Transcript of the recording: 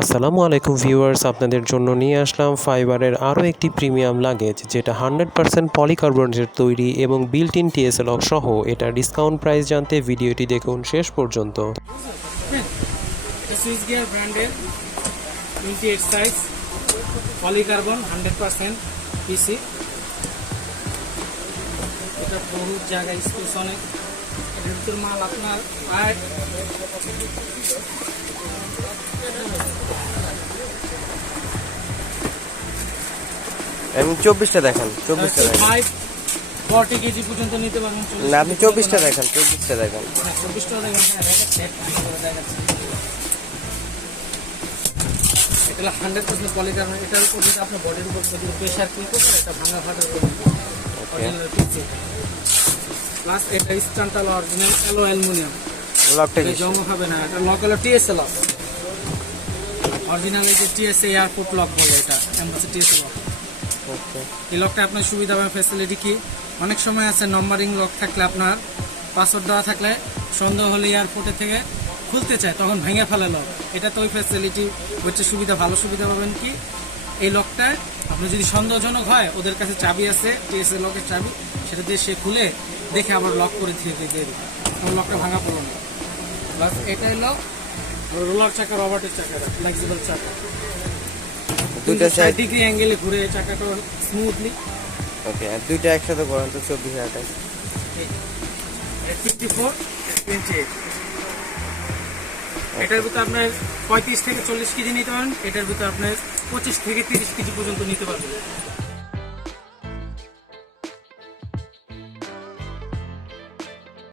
আসসালামু আলাইকুম ভিউয়ার্স, আপনাদের জন্য নিয়ে আসলাম ফাইবারের আরও একটি প্রিমিয়াম লাগেজ, যেটা 100% পলিকার্বনেটের তৈরি এবং বিল্ট ইন টিএসএল লক সহ। এটা ডিসকাউন্ট প্রাইস জানতে ভিডিওটি দেখুন শেষ পর্যন্ত। সুইসগিয়ার ব্র্যান্ডের 28 সাইজ পলিকার্বন 100% পিসি। এটা বহু জায়গায় স্পেস অনেক। এটার ভিতর মাল আপনার প্রায় এবং 24টা দেখান, 24টা দেখান 40 কেজি পর্যন্ত নিতে পারবেন। না, আপনি 24টা দেখান, 24টা দেখান। 24টা দেখেন, এটা 100% পলিকার্বন। এটার উপর যদি আপনার বডির উপর যদি প্রেশার ক্লিক করে এটা ভাঙা ফাটার করে অরিজিনাল পিসি। প্লাস এটা স্ট্যান্ডার্ড অরিজিনাল অ্যালুমিনিয়াম, লকটা কি জং হবে না। এটা লক হলো টিএসএল লক, অরিজিনাল এই যে টিএসএ এয়ারপোর্ট লক বলে, এটা এমবাসি টিএসএল লক। এই লকটা আপনার সুবিধা এবং ফ্যাসিলিটি কি, অনেক সময় আছে নাম্বারিং লক থাকলে আপনার পাসওয়ার্ড দেওয়া থাকলে সন্দেহ হলে এয়ারপোর্টে থেকে খুলতে চায়, তখন ভেঙে ফেলে লক। এটা তো ওই ফ্যাসিলিটি হচ্ছে সুবিধা, ভালো সুবিধা পাবেন কি এই লকটায়। আপনি যদি সন্দেহজনক হয়, ওদের কাছে চাবি আছে, টিএসএ লকের চাবি, সেটা দিয়ে সে খুলে দেখে আবার লক করে দিয়ে দেবে, তখন লকটা ভাঙা পড়লো না। প্লাস এটাই লক রোলার চাকা, রবার্টের চাকা, ফ্লেক্সিবল চাকা, দুইটা সাইড ডিগ্রি অ্যাঙ্গেলে ঘুরে চাকাটা স্মুথলি। ওকে, আর দুইটা একসাথে করেন তো 24,000 54 28। এটার ভিতরে আপনার 35 থেকে 40 কেজি নিতে পারেন, এটার ভিতরে আপনার 25 থেকে 30 কেজি পর্যন্ত নিতে পারবেন।